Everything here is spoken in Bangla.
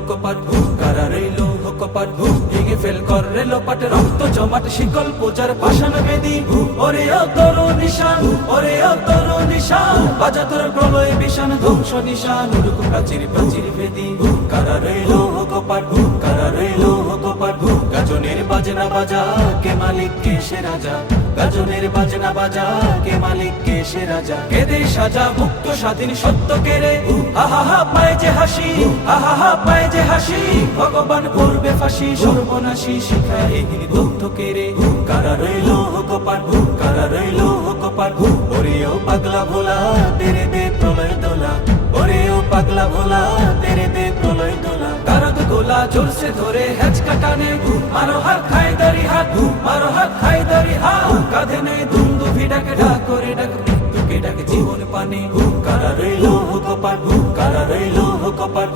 কপাট কারা রইল কপাট ভেঙে ফেল কর রেল পাট রক্ত জমাট শিকল পূজার পাষাণ বেদি ওরে অতর নিশান ওরে অতর নিশান বাজা তোর প্রলয় বিশান ধ্বংস নিশান উড়ুক প্রাচীর প্রাচীর ভেদি কারা রইল কপাট কারা রইল কপাট গাজনের বাজনা বাজা কে মালিক কে সে রাজা গাজনের বাজনা বাজা কে মালিক কে সে রাজা কেদে সাজা মুক্ত স্বাধীন সত্য কেড়ে আহা পায় যে হাসি আহা পায় যে হাসি ভগবান করবে ফাঁসি সর্বনাশী শিখায় এগিয়ে দগ্ধ কেড়ে কারা রইল কপাট কারা রইল কপাট ওরেও পাগলা ভোলা তেরে দে প্রলয় দোলা ওরেও পাগলা ভোলা তেরে দে প্রলয় দোলা কারদ গোলা জোরসে ধরে হেঁচ কাটানে মারো হাত খায় দারি হাত মারো হাত খায় দারি হাত কাঁধে নেই দুন্দু ভিড়াকে ডাক করে ডাক মৃত্যুকে ডাকে জীবন পানে কারা রইল কপাট কারা রইল কপাট